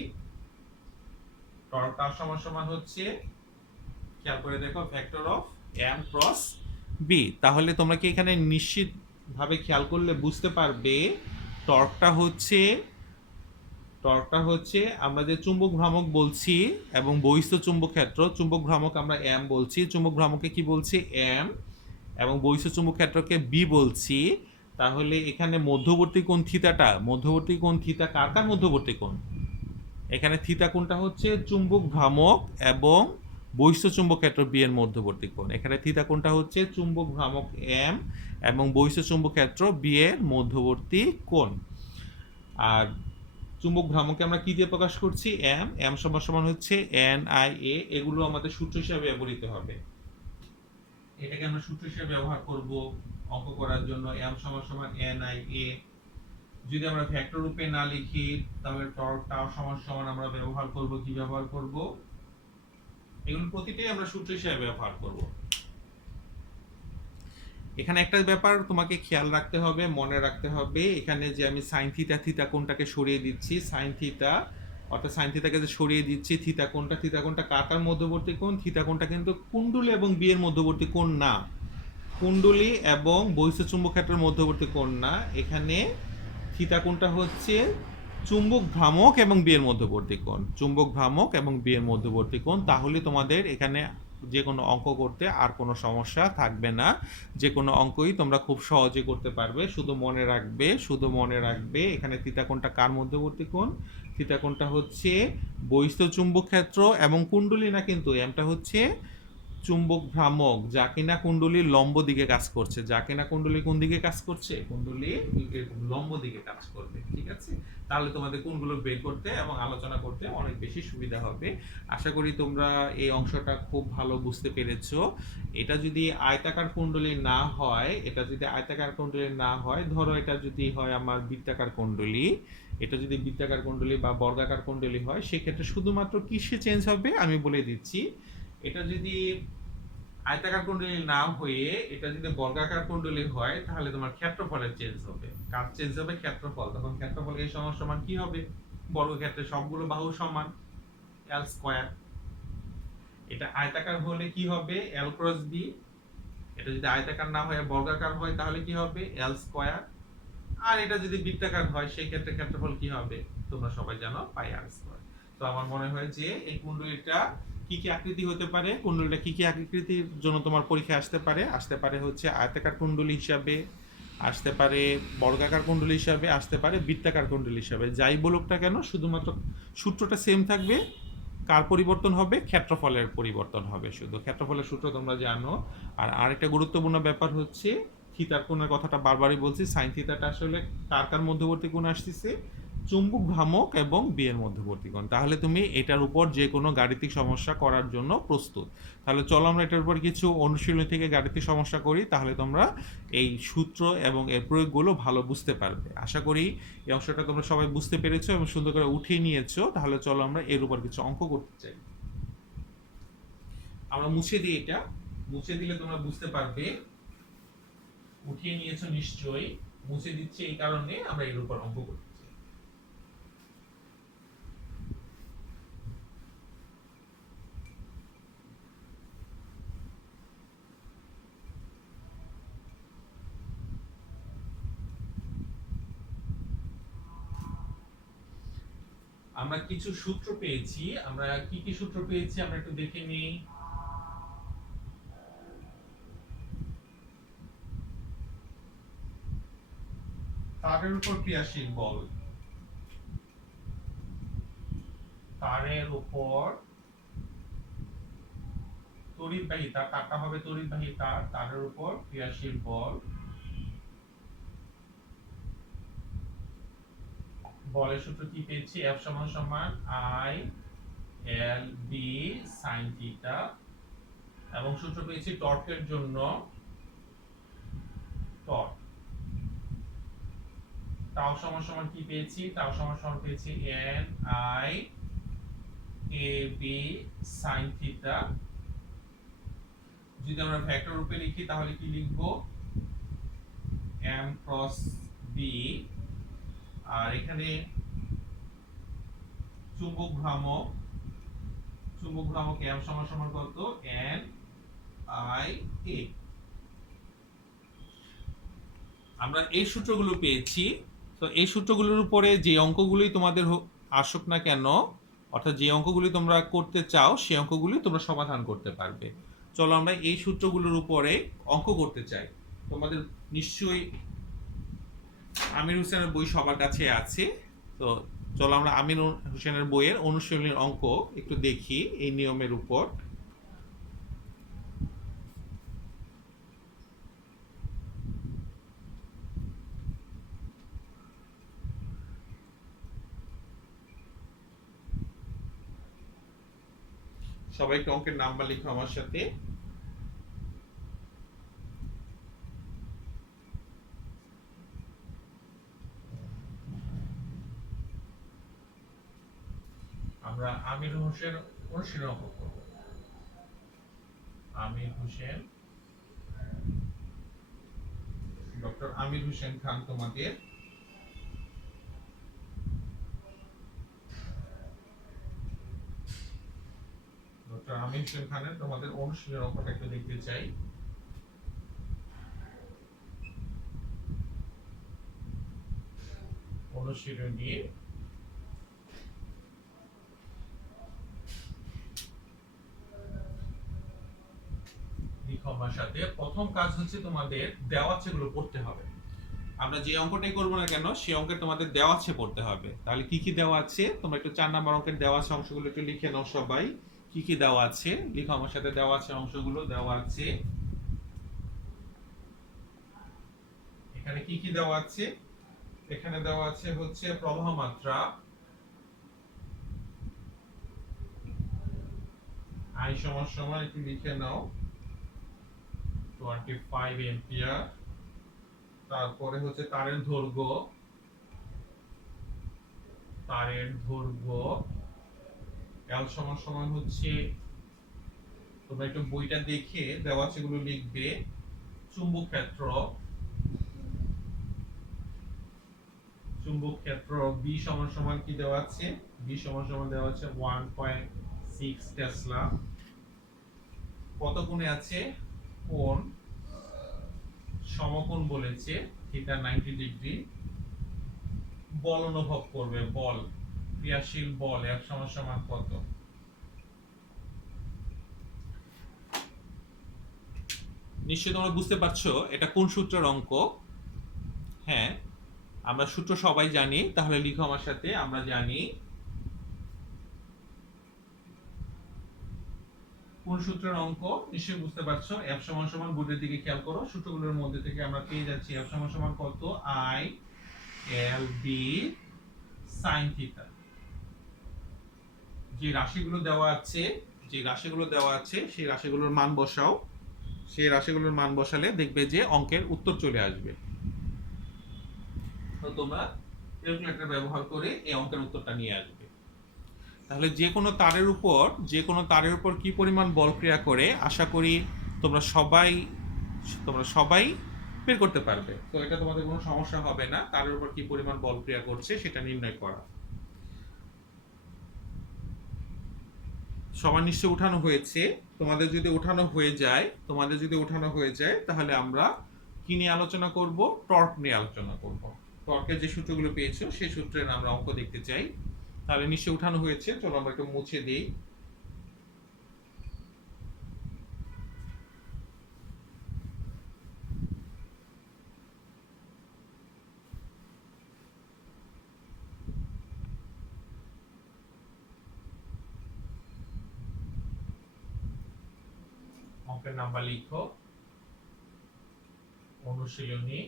টর্ক টাও সমান হচ্ছে, খেয়াল করে দেখো, vector of m cross b। তাহলে তোমরা কি এখানে নিশ্চিত ভাবে খেয়াল করলে বুঝতে পারবে টর্কটা হচ্ছে আমরা যে চুম্বক ভ্রামক বলছি এবং বহিস্থ চুম্বক ক্ষেত্র, চুম্বক ভ্রামক আমরা m বলছি, চুম্বক ভ্রামককে কি বলছি, m, এবং বহিস্থ চুম্বক ক্ষেত্রকে b বলছি। তাহলে এখানে মধ্যবর্তী কোণ থিতা, কার মধ্যবর্তী কোণ, এখানে থিতা কোণটা হচ্ছে চুম্বক ভ্রামক এবং বহিস্থ চুম্বক ক্ষেত্র b এর মধ্যবর্তী কোণ। এখানে থিতা কোণটা হচ্ছে চুম্বক ভ্রামক m এবং বহিস্থ চুম্বক ক্ষেত্র b এর মধ্যবর্তী কোণ। আর চুম্বক ভ্রামককে আমরা কি দিয়ে প্রকাশ করছি, m সমান হচ্ছে NIA। এগুলো আমাদের সূত্র হিসেবে ব্যবহৃত হবে, এটাকে আমরা সূত্র হিসেবে ব্যবহার করব অঙ্ক করার জন্য। m সমান NIA। যদি আমরা ভেক্টর রূপে না লিখি তাহলে টর্ক টাও সমান আমরা ব্যবহার করব, এগুলো প্রতিটাই আমরা সূত্র হিসেবে ব্যবহার করব। এখানে একটা ব্যাপার তোমাকে খেয়াল রাখতে হবে, মনে রাখতে হবে, এখানে যে আমি সাইন থিটা কোণটাকে সরিয়ে দিচ্ছি, সাইন থিটা অর্থাৎ সাইন থিতাকে যে সরিয়ে দিচ্ছি, থিতা কোণটা কার মধ্যবর্তী কোণ? থিতা কোণটা কিন্তু কুণ্ডলী এবং বি এর মধ্যবর্তী কোণ না, কুণ্ডলী এবং বহিঃস্থ চুম্বক ক্ষেত্রের মধ্যবর্তী কোণ না। এখানে থিতা কোণটা হচ্ছে চুম্বক ভ্রামক এবং বি এর মধ্যবর্তী কোণ, চুম্বক ভ্রামক এবং বি এর মধ্যবর্তী কোণ। তাহলে তোমাদের এখানে যে কোনো অঙ্ক করতে আর কোনো সমস্যা থাকবে না, যে কোনো অঙ্কই তোমরা খুব সহজে করতে পারবে। শুধু মনে রাখবে এখানে থিতা কোণটা কার মধ্যবর্তী কোণ? থিতা কোণটা হচ্ছে বহিঃস্থ চুম্বক ক্ষেত্র এবং কুণ্ডলী না, কিন্তু এমটা হচ্ছে চুম্বক ভ্রামক, যা কিনা কুণ্ডলীর লম্ব দিকে কাজ করছে। যা কিনা কুণ্ডলী কোন দিকে কাজ করছে? কুণ্ডলী লম্ব দিকে কাজ করবে। ঠিক আছে, তাহলে তোমাদের কোনগুলো বের করতে এবং আলোচনা করতে অনেক বেশি সুবিধা হবে। আশা করি তোমরা এই অংশটা খুব ভালো বুঝতে পেরেছো। এটা যদি আয়তাকার কুণ্ডলী না হয়, ধরো এটা যদি হয় আমার বৃত্তাকার কুণ্ডলী, এটা যদি বৃত্তাকার কুণ্ডলী বা বর্গাকার কুণ্ডলী হয়, সেক্ষেত্রে শুধুমাত্র কিসে চেঞ্জ হবে আমি বলে দিচ্ছি। এটা যদি আয়তাকার কুণ্ডলী না হয়ে এটা যদি বর্গাকার কুণ্ডলী হয়, তাহলে তোমার ক্ষেত্রফলের চেঞ্জ হবে। কার চেঞ্জ হবে? ক্ষেত্রফল। তখন ক্ষেত্রফল এই সমান সমান কি হবে? বর্গক্ষেত্রে সবগুলো বাহু সমান, এল স্কয়ার। এটা আয়তাকার হলে কি হবে? এল ক্রস বি। এটা যদি আয়তাকার না হয় বর্গাকার হয়, তাহলে কি হবে? এল স্কয়ার। আর এটা যদি বৃত্তাকার হয়, সেই ক্ষেত্রে ক্ষেত্রফল কি হবে? তোমরা সবাই জানো, পাই আর স্কয়ার। তো আমার মনে হয় যে এই কুণ্ডলীটা কি কি আকৃতি হতে পারে, কুণ্ডলীটা কি কি আকৃতির জন্য তোমার পরীক্ষায় আসতে পারে হচ্ছে আয়তাকার কুণ্ডলী হিসাবে, আসতে পারে বর্গাকার কুণ্ডলী হিসাবে, আসতে পারে বৃত্তাকার কুণ্ডলী হিসাবে। যাই বলুক না কেন, শুধুমাত্র সূত্রটা সেম থাকবে। কার পরিবর্তন হবে? ক্ষেত্রফলের পরিবর্তন হবে। শুধু ক্ষেত্রফলের সূত্র তোমরা জানো। আর আরেকটা গুরুত্বপূর্ণ ব্যাপার হচ্ছে থিতার কোণের কথাটা বারবারই বলছি, সাইন থিতাটা আসলে কার মধ্যবর্তী কোণ আসতেছে? চুম্বক ভ্রামক এবং বি এর মধ্যবর্তী কোণ। তাহলে তুমি এটার উপর যে কোনো গাণিতিক সমস্যা করার জন্য প্রস্তুত। তাহলে চলো আমরা এটার উপর কিছু অনুশীলনী থেকে গাণিতিক সমস্যা করি, তাহলে তোমরা এই সূত্র এবং এর প্রয়োগগুলো ভালো বুঝতে পারবে। আশা করি এই অংশটা তোমরা সবাই বুঝতে পেরেছো এবং সুন্দর করে উঠিয়ে নিয়েছো। তাহলে চলো আমরা এর উপর কিছু অঙ্ক করতে চাই। আমরা মুছে দিই, এটা মুছে দিলে তোমরা বুঝতে পারবে। উঠিয়ে নিয়েছো নিশ্চয়ই, মুছে দিচ্ছি এই কারণে আমরা এর উপর অঙ্ক করতে চাই। আমরা কিছু সূত্র পেয়েছি, আমরা কি কি সূত্র পেয়েছি আমরা একটু দেখে নিই। তারের উপর ক্রিয়াশীল বল, তারের উপর তড়িৎবাহী তার, তারটা হবে তড়িৎবাহী তার, তারের উপর ক্রিয়াশীল বল, বলের সূত্র কি পেয়েছি? F সমান সমান I L B sin theta, এবং সূত্র পেয়েছি টর্কের জন্য, টর্ক টাও সমান সমান কি পেয়েছি? টাও সমান সমান পেয়েছি N I A B sin theta. যদি আমরা ভেক্টর রূপে লিখি তাহলে কি লিখব? M cross B। আর এখানে চুম্বক ভ্রামক M সমান সমান কত? N I A। আমরা এই সূত্রগুলো পেয়েছি। তো এই সূত্রগুলোর উপরে যে অঙ্কগুলি তোমাদের আসুক না কেন, অর্থাৎ যে অঙ্কগুলি তোমরা করতে চাও সেই অঙ্কগুলি তোমরা সমাধান করতে পারবে। চলো আমরা এই সূত্রগুলোর উপরে অঙ্ক করতে চাই। তোমাদের নিশ্চয়ই আমির হোসেনের বই সবার কাছে আছে। তো চলো আমরা আমির হোসেনের বইয়ের অনুশীলনীর অঙ্ক একটু দেখি এই নিয়মের উপর। সবাই একটু অঙ্কের নাম্বার লিখো আমার সাথে। আমরা আমির হোসেন অনুশীলন অঙ্ক করব। আমির হোসেন, ডক্টর আমির হোসেন খান তোমাদের আমি হোসেন খানের তোমাদের অনুশীলনের অঙ্কটা একটু দেখতে চাই। অনুশীলনী লিখো আমার সাথে। প্রথম কাজ হচ্ছে তোমাদের দেওয়া আছেগুলো পড়তে হবে। আমরা যে অঙ্কটাই করবো না কেন সেই অঙ্কের তোমাদের দেওয়া আছে পড়তে হবে। তাহলে কি কি দেওয়া আছে তোমরা একটু 4 নাম্বার অঙ্কের দেওয়া আছে অংশগুলো একটু লিখে নাও সবাই। কি কি দেওয়া আছে লিখো আমার সাথে। দেওয়া আছে অংশগুলো দেওয়া আছে। এখানে কি কি দেওয়া আছে? এখানে দেওয়া আছে হচ্ছে প্রবাহ মাত্রা I সমান সমান একটু লিখে নাও 25 এম্পিয়ার। তারপরে হচ্ছে তারের দৈর্ঘ্য L সমান সমান হচ্ছে, তোমরা একটু বইটা দেখে দেওয়া আছে গুলো লিখবে। চুম্বক ক্ষেত্র B সমান সমান কি দেওয়া আছে? B সমান সমান দেওয়া আছে 1.6 টেসলা। কত কোণে আছে? কোণ সমকোণ বলেছে থিটা 90 ডিগ্রি। বল অনুভব করবে, বল ক্রিয়াশীল বল F সমান সমান কত? নিশ্চয়ই তোমরা বুঝতে পারছো এটা কোন সূত্রের অঙ্ক। হ্যাঁ, আমরা সূত্র সবাই জানি। তাহলে লিখো আমার সাথে, আমরা জানি কোন সূত্রের অঙ্ক নিশ্চয়ই বুঝতে পারছো। F সমান সমান বোর্ডের দিকে খেয়াল করো। সূত্রগুলোর মধ্যে থেকে আমরা পেয়ে যাচ্ছি F সমান সমান কত? I L B sin theta. যে রাশিগুলো দেওয়া আছে সেই রাশিগুলোর মান বসাও। সেই রাশিগুলোর মান বসালে দেখবে যে অঙ্কের উত্তর চলে আসবে। তো তোমরা ক্যালকুলেটর ব্যবহার করে এই অঙ্কের উত্তরটা নিয়ে আসবে। তাহলে যে কোনো তারের উপর কি পরিমাণ বল ক্রিয়া করে আশা করি তোমরা সবাই বের করতে পারবে। তো এটা তোমাদের কোনো সমস্যা হবে না, তারের উপর কি পরিমাণ বল ক্রিয়া করছে সেটা নির্ণয় করা। সমান নিশ্চয় উঠানো হয়েছে। তোমাদের যদি উঠানো হয়ে যায় তাহলে আমরা কি নিয়ে আলোচনা করব? টর্ক নিয়ে আলোচনা করব। টর্কের যে সূত্রগুলো পেয়েছো সেই সূত্রের আমরা অঙ্ক দেখতে চাই। তাহলে নিশ্চয় উঠানো হয়েছে, চলো আমরা একটু মুছে দিই। অঙ্কের নাম্বার লিখো। অনুশীলনী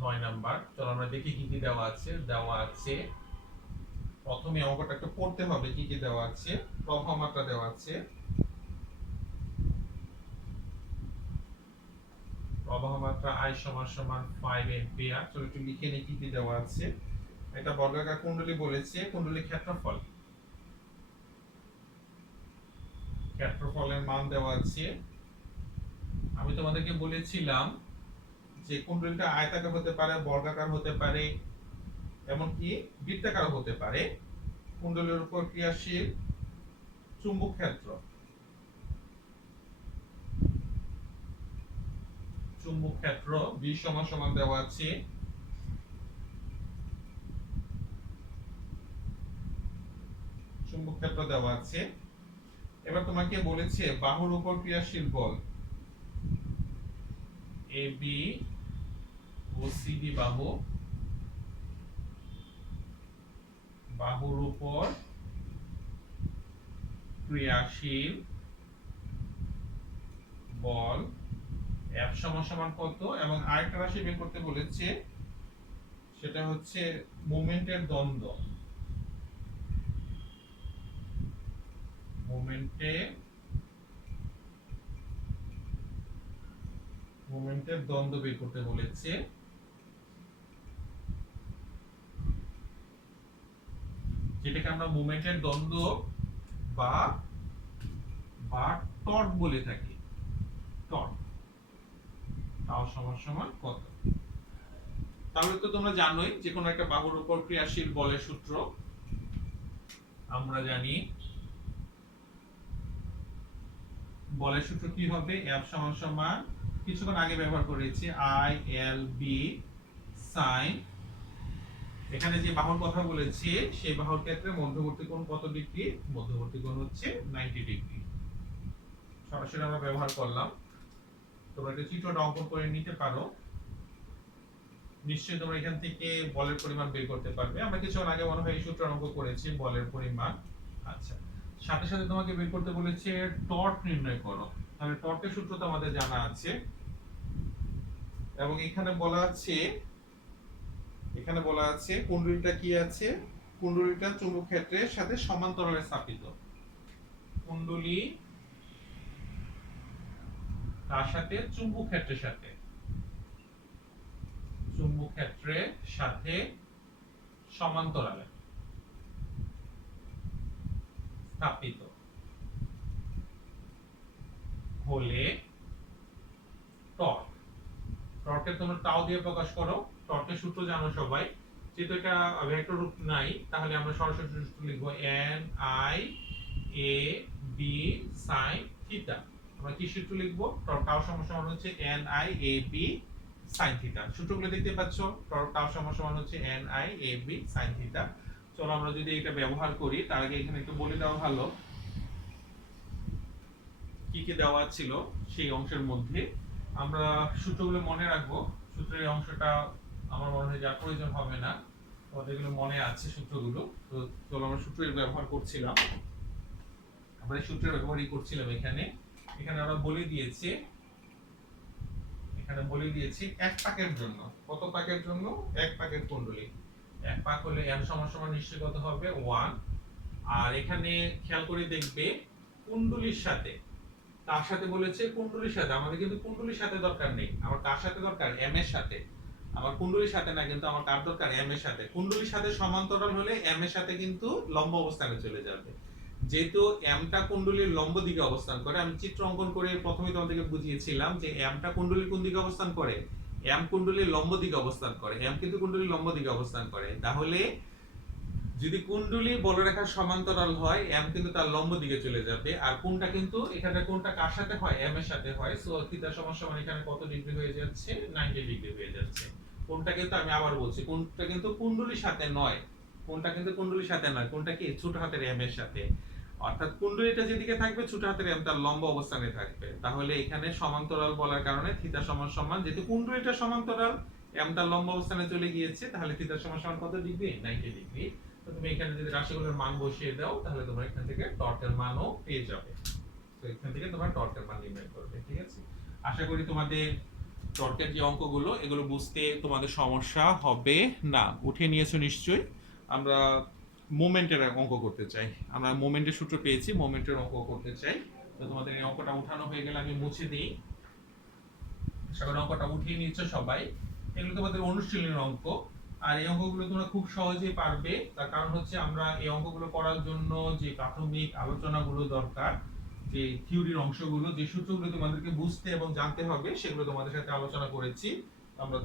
9 নাম্বার। চলো আমরা দেখি কি কি দেওয়া আছে। প্রথমে অঙ্কটা একটু পড়তে হবে কি কি দেওয়া আছে। প্রবাহ মাত্রা দেওয়া আছে। প্রবাহ মাত্রা I সমান সমান 5 এম্পিয়ার। চলো একটু লিখে নিই কি কি দেওয়া আছে। এটা বর্গাকার কুণ্ডলী বলেছে। কুণ্ডলী ক্ষেত্রফলের মান দেওয়া আছে। আমি তোমাদেরকে বলেছিলাম যে কুণ্ডলীটা আয়তাকার হতে পারে, বর্গাকার হতে পারে, এমনকি বৃত্তাকার হতে পারে। কুণ্ডলীর উপর ক্রিয়াশীল চুম্বক ক্ষেত্র B সমান সমান দেওয়া আছে। চুম্বক ক্ষেত্র দেওয়া আছে। এবার তোমাকে বলেছে বাহুর উপর ক্রিয়াশীল বল AB ও CD বাহুর উপর ক্রিয়াশীল বল F সমান সমান কত? এবং আরেকটা রাশি বের করতে বলেছে, সেটা হচ্ছে মোমেন্টের দ্বন্দ্ব। মোমেন্টের দ্বন্দ্ব বের করতে বলেছে। যেটাকে আমরা মোমেন্টের দ্বন্দ্ব বা টর্ক বলে থাকি। টর্ক তাও সমান সমান কত? তাহলে তো তোমরা জানোই যে কোনো একটা বাহুর উপর ক্রিয়াশীল বলের সূত্র আমরা জানি বলের সূত্র কি হবে F সমান সমান কিছুক্ষণ আগে ব্যবহার করেছি I L B sin এখানে যে বাহুর কথা বলেছি সেই বাহুর ক্ষেত্রে মধ্যবর্তী কোণ কত ডিগ্রি মধ্যবর্তী কোণ হচ্ছে 90 ডিগ্রি সরাসরি আমরা ব্যবহার করলাম তোমরা একটা চিত্রটা অঙ্কন করে নিতে পারো নিশ্চয়ই তোমরা এখান থেকে বলের পরিমাণ বের করতে পারবে আমরা কিছুক্ষণ আগে মনে হয় এই সূত্র অঙ্ক করেছি বলের পরিমাণ আচ্ছা সাথে সাথে তোমাকে বের করতে বলেছে টর্ক নির্ণয় করো তাহলে টর্কের সূত্র তো আমাদের জানা আছে এবং এখানে বলা আছে কুণ্ডলীটা কি আছে কুণ্ডলীটা চুম্বক ক্ষেত্রের সাথে সমান্তরালে স্থাপিত কুণ্ডলী তার সাথে চুম্বক ক্ষেত্রের সাথে সমান্তরালে স্থাপিত হলে টর্ক টর্কের তোমরা টাও দিয়ে প্রকাশ করো টর্কের সূত্র জানো সবাই যেহেতু এটা ভেক্টর রূপ নাই তাহলে আমরা সরাসরি সূত্র লিখব n i a b sin theta আমরা কি সূত্র লিখব টাও সমান হচ্ছে n i a b sin theta সূত্রগুলো দেখতে পাচ্ছো টাও সমান হচ্ছে n i a b sin theta চলো আমরা যদি এটা ব্যবহার করি তার আগে এখানে একটু বলে দেওয়া ভালো কি কি দেওয়া ছিল সেই অংশের মধ্যে আমরা সূত্রগুলো মনে রাখবো সূত্রের অংশটা আমার মনে হয় যার প্রয়োজন হবে না তোমাদের এগুলো মনে আছে সূত্রগুলো তো চলো আমরা সূত্রের ব্যবহার করছিলাম আমরা সূত্রের ব্যবহারই করছিলাম এখানে আমরা বলে দিয়েছি এক পাকের জন্য কত পাকের জন্য এক পাকের কুণ্ডলী এক পাক হলে n সমান নিশ্চয়ই কত হবে 1 আর এখানে খেয়াল করে দেখবে কুণ্ডলীর সাথে তার সাথে বলেছে কুণ্ডলীর সাথে আমাদের কিন্তু কুণ্ডলীর সাথে দরকার নেই আমার কার সাথে দরকার m এর সাথে আমার কুণ্ডলীর সাথে না কিন্তু আমার কার দরকার m এর সাথে কুণ্ডলীর সাথে সমান্তরাল হলে m এর সাথে কিন্তু লম্ব অবস্থানে চলে যাবে যেহেতু m টা কুণ্ডলীর লম্ব দিকে অবস্থান করে আমি চিত্র অঙ্কন করে প্রথমে তোমাদেরকে বুঝিয়েছিলাম যে m টা কুণ্ডলীর কোন দিকে অবস্থান করে m কুণ্ডলীর লম্ব দিকে অবস্থান করে m কিন্তু কুণ্ডলীর লম্ব দিকে অবস্থান করে তাহলে যদি কুণ্ডলী বলরেখার সমান্তরাল হয় m কিন্তু তার লম্ব দিকে চলে যাবে আর কোণটা কিন্তু এখানে কোণটা কার সাথে হয় m এর সাথে হয় সো থিটা সমান এখানে কত ডিগ্রি হয়ে যাচ্ছে 90 ডিগ্রি হয়ে যাচ্ছে কোণটা কিন্তু আমি আবার বলছি কোণটা কিন্তু কুণ্ডলীর সাথে নয় কোণটা কি ছোট হাতের m এর সাথে অর্থাৎ কুণ্ডলীটা যেদিকে থাকবে ছোট হাতের m তার লম্ব অবস্থানে থাকবে তাহলে এখানে সমান্তরাল বলার কারণে থিটা সমান যেহেতু কুণ্ডলীটা সমান্তরাল m তার লম্ব অবস্থানে চলে গিয়েছে তাহলে থিটা সমান কত ডিগ্রি 90 ডিগ্রি তো তুমি এখানে যদি রাশিগুলোর মান বসিয়ে দাও তাহলে তোমরা এখান থেকে টর্কের মানও পেয়ে যাবে তো এখান থেকে তোমরা টর্কের মান নির্ণয় করবে ঠিক আছে আশা করি তোমাদের টর্কের যে অঙ্কগুলো এগুলো বুঝতে তোমাদের সমস্যা হবে না উঠিয়ে নিয়েছো নিশ্চয়ই আমরা মোমেন্টের অঙ্ক করতে চাই আমরা মোমেন্টের সূত্র পেয়েছি মোমেন্টের অঙ্ক করতে চাই তো তোমাদের এই অঙ্কটা উঠানো হয়ে গেলে আমি মুছে দিই সবাই অঙ্কটা উঠিয়ে নিচ্ছ সবাই এগুলো তোমাদের অনুশীলনের অঙ্ক আর এই অঙ্কগুলো তোমরা খুব সহজেই পারবে তার কারণ হচ্ছে আমরা এই অঙ্কগুলো করার জন্য যে প্রাথমিক আলোচনাগুলো দরকার যে থিওরির অংশগুলো যে সূত্রগুলো তোমাদেরকে বুঝতে এবং জানতে হবে সেগুলো তোমাদের সাথে আলোচনা করেছি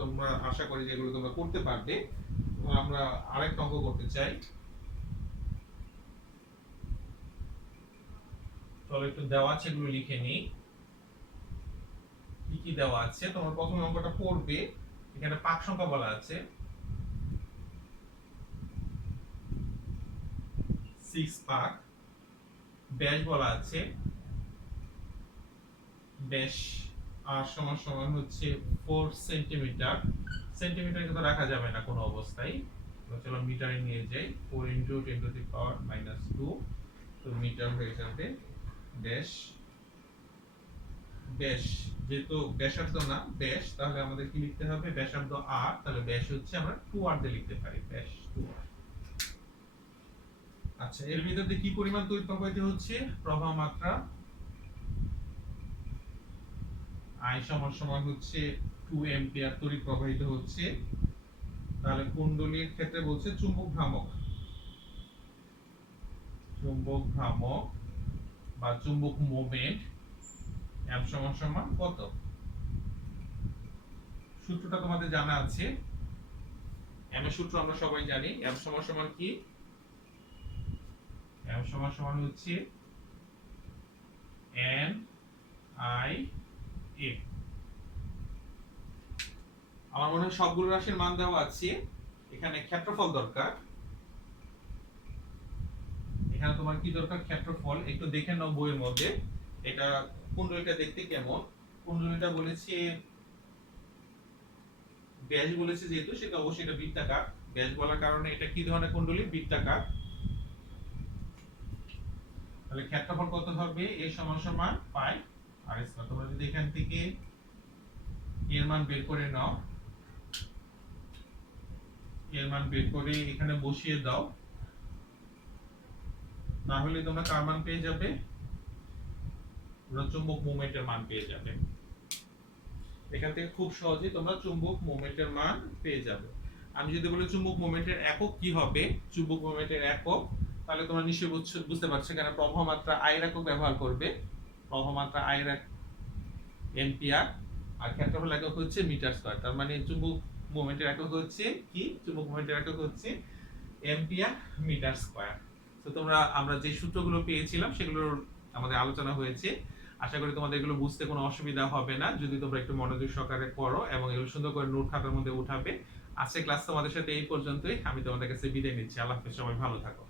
তোমরা আশা করি যে এগুলো তোমরা করতে পারবে আমরা আরেকটা অঙ্ক করতে চাই চলো একটু দেওয়া আছে এগুলো লিখে নিই কি কি দেওয়া আছে তোমরা প্রথমে অঙ্কটা পড়বে এখানে পাক সংখ্যা বলা আছে 6 পাক ব্যাস বলা আছে ব্যাস আর সমান হচ্ছে 4 সেন্টিমিটার সেন্টিমিটার কিন্তু রাখা যাবে না কোনো অবস্থায় চলো মিটারে নিয়ে যাই 4 × 10⁻², তো মিটার হয়ে যাবে ব্যাস যেহেতু ব্যাসার্ধ না ব্যাস তাহলে আমাদের কি লিখতে হবে ব্যাসার্ধ r তাহলে ব্যাস হচ্ছে আমরা 2r দিয়ে লিখতে পারি ব্যাস 2r আচ্ছা এর ভিতর দিয়ে কি পরিমাণ তড়িৎ প্রবাহিত হচ্ছে প্রবাহ মাত্রা I সমান হচ্ছে 2 অ্যাম্পিয়ার তড়িৎ প্রবাহিত হচ্ছে তাহলে কুণ্ডলীর ক্ষেত্রে বলছে চুম্বক ভ্রামক বা চুম্বক মোমেন্ট m সমান কত সূত্রটা তোমাদের জানা আছে এম এর সূত্র আমরা সবাই জানি, এম সমান সমান কি? এম সমান সমান হচ্ছে এন আই এ। আমার মনে হয় সবগুলো রাশির মান দেওয়া আছে। এখানে ক্ষেত্রফল দরকার। এখানে তোমার কি দরকার? ক্ষেত্রফল। একটু দেখে নাও বইয়ের মধ্যে এটা কুণ্ডলীটা দেখতে কেমন। কুণ্ডলীটা বলেছে ব্যাস বলেছে, যেহেতু সেটা অবশ্যই এটা বৃত্তাকার। ব্যাস বলার কারণে এটা কি ধরনের কুণ্ডলী? বৃত্তাকার। তাহলে ক্ষেত্রফল কত হবে? a সমান সমান পাই আর স্কয়ার। তোমরা যদি এখান থেকে এর মান বের করে নাও, এর মান বের করে এখানে বসিয়ে দাও, তাহলে তোমরা কার মান পেয়ে যাবে? তোমরা চুম্বক মোমেন্টের মান পেয়ে যাবে। এখান থেকে খুব সহজেই তোমরা চুম্বক মোমেন্টের মান পেয়ে যাবে। আমি যদি বলি চুম্বক মোমেন্টের একক কি হবে, চুম্বক মোমেন্টের একক, তাহলে তোমরা নিশ্চয়ই বুঝতে পারছো এখানে প্রবাহ মাত্রা আই এর একক ব্যবহার করবে। প্রবাহ মাত্রা আই এর এম্পিয়ার, আর ক্ষেত্রফল একক হচ্ছে মিটার স্কয়ার। তার মানে চুম্বক মোমেন্টের একক হচ্ছে কি? চুম্বক মোমেন্টের একক হচ্ছে এম্পিয়ার মিটার স্কয়ার। তো আমরা যে সূত্রগুলো পেয়েছিলাম সেগুলোর আমাদের আলোচনা হয়েছে। আশা করি তোমাদের এগুলো বুঝতে কোনো অসুবিধা হবে না যদি তোমরা একটু মনোযোগ সহকারে পড়ো এবং এগুলো সুন্দর করে নোট খাতার মধ্যে উঠাবে। আজকে ক্লাস তোমাদের সাথে এই পর্যন্তই। আমি তোমাদের কাছে বিদায় নিচ্ছি। আল্লাহ হাফেজ, সবাই ভালো থাকো।